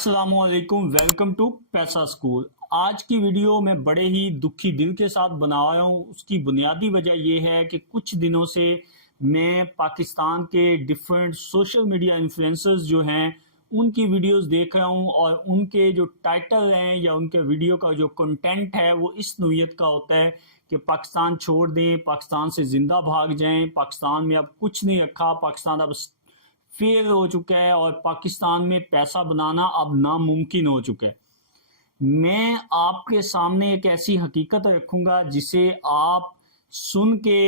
अस्सलाम वालेकुम, welcome to पैसा स्कूल। आज की वीडियो मैं बड़े ही दुखी दिल के साथ बना रहा हूँ। उसकी बुनियादी वजह यह है कि कुछ दिनों से मैं पाकिस्तान के डिफरेंट सोशल मीडिया इन्फ्लुएंसर्स जो हैं उनकी वीडियोस देख रहा हूँ और उनके जो टाइटल हैं या उनके वीडियो का जो कंटेंट है वो इस नोयत का होता है कि पाकिस्तान छोड़ दें, पाकिस्तान से जिंदा भाग जाएं, पाकिस्तान में अब कुछ नहीं रखा, पाकिस्तान अब फेल हो चुका है और पाकिस्तान में पैसा बनाना अब नामुमकिन हो चुका है। मैं आपके सामने एक ऐसी हकीकत रखूंगा जिसे आप सुन के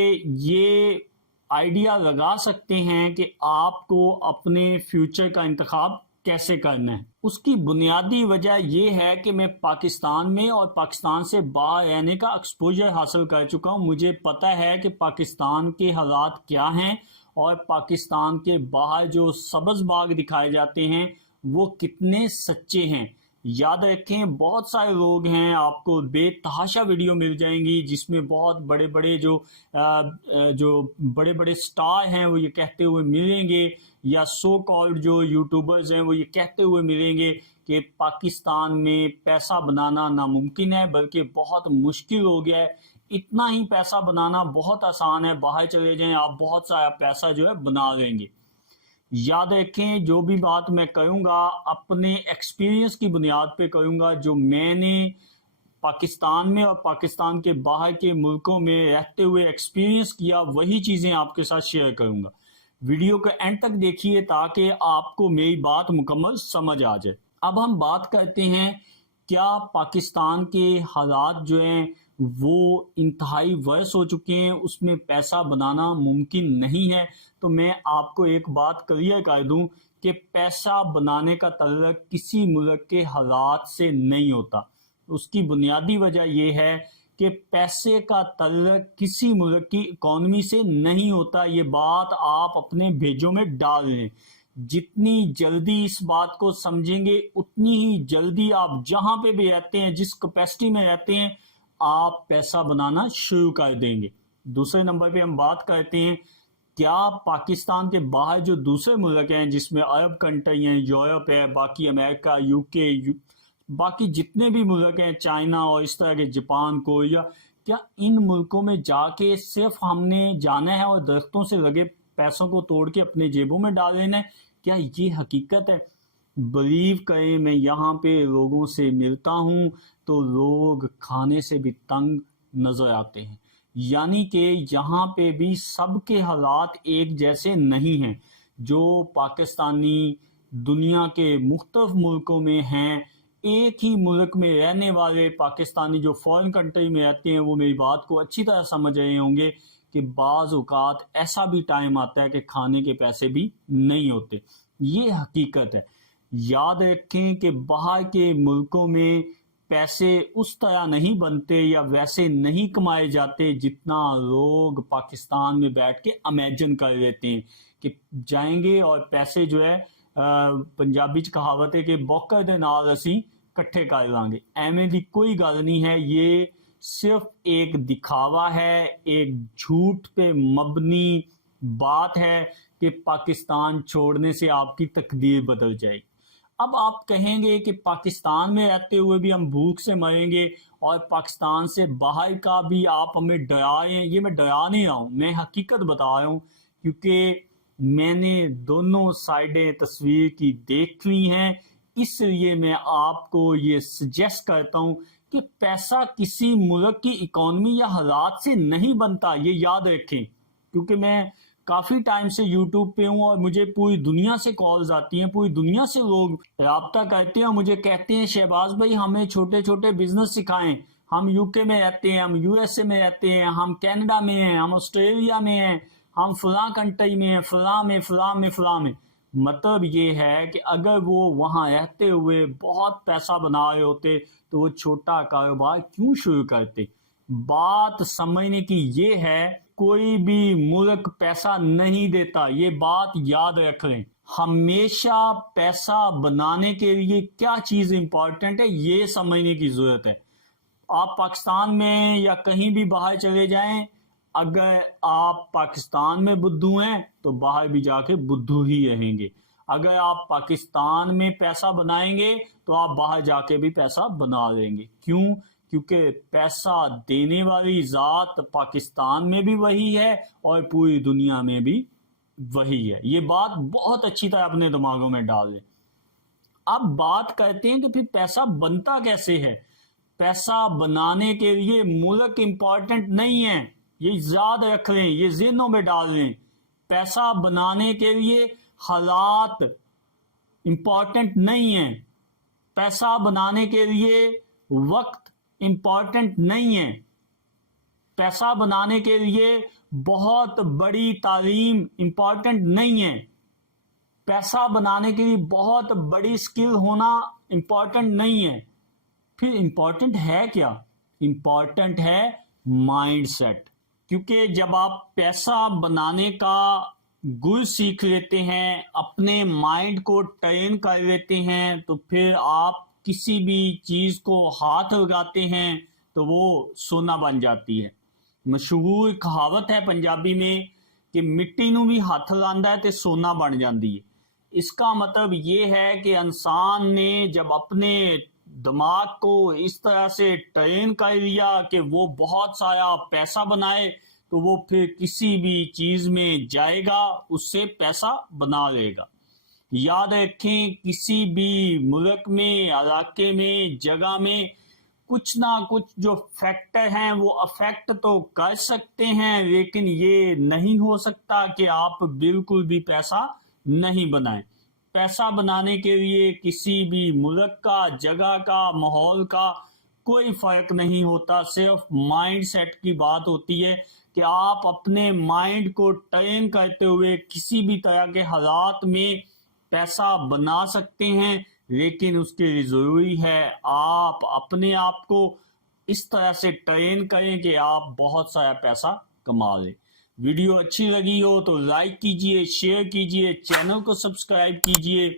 ये आइडिया लगा सकते हैं कि आपको अपने फ्यूचर का इंतखाब कैसे करना है। उसकी बुनियादी वजह यह है कि मैं पाकिस्तान में और पाकिस्तान से बाहर रहने का एक्सपोजर हासिल कर चुका हूं। मुझे पता है कि पाकिस्तान के हालात क्या हैं और पाकिस्तान के बाहर जो सब्ज बाग दिखाए जाते हैं वो कितने सच्चे हैं। याद रखें, बहुत सारे लोग हैं, आपको बेतहाशा वीडियो मिल जाएंगी जिसमें बहुत बड़े बड़े जो बड़े बड़े स्टार हैं वो ये कहते हुए मिलेंगे, या सो कॉल्ड जो यूट्यूबर्स हैं वो ये कहते हुए मिलेंगे कि पाकिस्तान में पैसा बनाना नामुमकिन है, बल्कि बहुत मुश्किल हो गया है। इतना ही पैसा बनाना बहुत आसान है, बाहर चले जाएं आप बहुत सारा पैसा जो है बना लेंगे। याद रखें, जो भी बात मैं करूंगा अपने एक्सपीरियंस की बुनियाद पे करूंगा। जो मैंने पाकिस्तान में और पाकिस्तान के बाहर के मुल्कों में रहते हुए एक्सपीरियंस किया वही चीज़ें आपके साथ शेयर करूंगा। वीडियो को एंड तक देखिए ताकि आपको मेरी बात मुकम्मल समझ आ जाए। अब हम बात करते हैं, क्या पाकिस्तान के हालात जो हैं वो इंतहाई वर्स हो चुके हैं, उसमें पैसा बनाना मुमकिन नहीं है। तो मैं आपको एक बात क्लियर कर दूं कि पैसा बनाने का तल्लुक किसी मुल्क के हालात से नहीं होता। उसकी बुनियादी वजह यह है कि पैसे का तल्लुक किसी मुल्क की इकॉनमी से नहीं होता। ये बात आप अपने भेजों में डाल लें। जितनी जल्दी इस बात को समझेंगे उतनी ही जल्दी आप जहां पे भी रहते हैं, जिस कैपेसिटी में रहते हैं, आप पैसा बनाना शुरू कर देंगे। दूसरे नंबर पे हम बात करते हैं, क्या पाकिस्तान के बाहर जो दूसरे मुल्क हैं जिसमें अरब कंट्री हैं, यूरोप है, बाकी अमेरिका, यूके, बाकी जितने भी मुल्क हैं, चाइना और इस तरह के जापान, कोरिया, क्या इन मुल्कों में जाके सिर्फ हमने जाना है और दरख्तों से लगे पैसों को तोड़ के अपने जेबों में डाल लेना है? क्या ये हकीकत है? बिलीव करें, मैं यहाँ पे लोगों से मिलता हूँ तो लोग खाने से भी तंग नजर आते हैं। यानी कि यहाँ पे भी सबके हालात एक जैसे नहीं हैं। जो पाकिस्तानी दुनिया के मुख्तलिफ मुल्कों में हैं, एक ही मुल्क में रहने वाले पाकिस्तानी जो फॉरेन कंट्री में रहते हैं वो मेरी बात को अच्छी तरह समझ रहे होंगे कि बाज़ औक़ात ऐसा भी टाइम आता है कि खाने के पैसे भी नहीं होते। ये हकीकत है। याद रखें कि बाहर के मुल्कों में पैसे उस तरह नहीं बनते या वैसे नहीं कमाए जाते जितना लोग पाकिस्तान में बैठ के इमेजिन कर लेते हैं कि जाएंगे और पैसे जो है पंजाबी च कहावत है कि बौकर दे नाल असी इकट्ठे कर लांगे। एवें दी कोई गल नहीं है। ये सिर्फ एक दिखावा है, एक झूठ पे मबनी बात है कि पाकिस्तान छोड़ने से आपकी तकदीर बदल जाएगी। अब आप कहेंगे कि पाकिस्तान में रहते हुए भी हम भूख से मरेंगे और पाकिस्तान से बाहर का भी आप हमें डरा रहे हैं। ये मैं डरा नहीं रहा हूँ, मैं हकीकत बता रहा हूँ, क्योंकि मैंने दोनों साइडें तस्वीर की देख ली हैं। इसलिए मैं आपको ये सजेस्ट करता हूँ कि पैसा किसी मुल्क की इकॉनमी या हालात से नहीं बनता, ये याद रखें। क्योंकि मैं काफ़ी टाइम से यूट्यूब पे हूँ और मुझे पूरी दुनिया से कॉल्स आती हैं, पूरी दुनिया से लोग राब्ता करते हैं और मुझे कहते हैं शहबाज भाई हमें छोटे छोटे बिजनेस सिखाएं। हम यूके में रहते हैं, हम यूएसए में रहते हैं, हम कनाडा में हैं, हम ऑस्ट्रेलिया में हैं, हम फलां कंट्री में हैं, फलां में। मतलब ये है कि अगर वो वहाँ रहते हुए बहुत पैसा बना रहे होते तो वो छोटा कारोबार क्यों शुरू करते? बात समझने की ये है, कोई भी मुल्क पैसा नहीं देता, ये बात याद रख लें। हमेशा पैसा बनाने के लिए क्या चीज़ इंपॉर्टेंट है ये समझने की ज़रूरत है। आप पाकिस्तान में या कहीं भी बाहर चले जाएं, अगर आप पाकिस्तान में बुद्धू हैं तो बाहर भी जाके बुद्धू ही रहेंगे। اگر آپ پاکستان میں پیسہ بنائیں گے تو آپ باہر جا کے بھی پیسہ بنا لیں گے. کیوں؟ کیونکہ پیسہ دینے والی ذات پاکستان میں بھی وہی ہے اور پوری دنیا میں بھی وہی ہے. یہ بات بہت اچھی طرح اپنے دماغوں میں ڈال دیں. اب بات کرتے ہیں کہ پھر پیسہ بنتا کیسے ہے. پیسہ بنانے کے لیے ملک امپورٹنٹ نہیں ہے، یہ یاد رکھ لیں، یہ ذہنوں میں ڈال لیں. پیسہ بنانے کے لیے حالات امپورٹنٹ نہیں ہیں، پیسہ بنانے کے لیے وقت امپورٹنٹ نہیں ہے، پیسہ بنانے کے لیے بہت بڑی تعلیم امپورٹنٹ نہیں ہے، پیسہ بنانے کے لیے بہت بڑی سکل ہونا امپورٹنٹ نہیں ہے. پھر امپورٹنٹ ہے کیا؟ امپورٹنٹ ہے مائنڈ سیٹ. کیونکہ جب آپ پیسہ بنانے کا گر سیکھ لیتے ہیں، اپنے مائنڈ کو ٹرین کر لیتے ہیں، تو پھر آپ کسی بھی چیز کو ہاتھ لگاتے ہیں تو وہ سونا بن جاتی ہے. مشہور کہاوت ہے پنجابی میں کہ مٹی نو بھی ہاتھ لگاندا ہے تے سونا بن جاندی ہے. اس کا مطلب یہ ہے کہ انسان نے جب اپنے دماغ کو اس طرح سے ٹرین کر لیا کہ وہ بہت سارا پیسہ بنائے تو وہ پھر کسی بھی چیز میں جائے گا، اس سے پیسہ بنا لے گا. یاد رکھیں، کسی بھی ملک میں، علاقے میں، جگہ میں کچھ نہ کچھ جو فیکٹر ہیں وہ افیکٹ تو کر سکتے ہیں، لیکن یہ نہیں ہو سکتا کہ آپ بالکل بھی پیسہ نہیں بنائیں. پیسہ بنانے کے لیے کسی بھی ملک کا، جگہ کا، ماحول کا کوئی فرق نہیں ہوتا. صرف مائنڈ سیٹ کی بات ہوتی ہے کہ آپ اپنے مائنڈ کو ٹرین کرتے ہوئے کسی بھی طرح کے حالات میں پیسہ بنا سکتے ہیں. لیکن اس کے لیے ضروری ہے آپ اپنے آپ کو اس طرح سے ٹرین کریں کہ آپ بہت سارا پیسہ کما لیں. ویڈیو اچھی لگی ہو تو لائک کیجئے، شیئر کیجئے، چینل کو سبسکرائب کیجئے.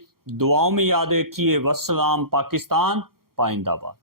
دعاؤں میں یاد رکھیے. والسلام. پاکستان پائندہ باد.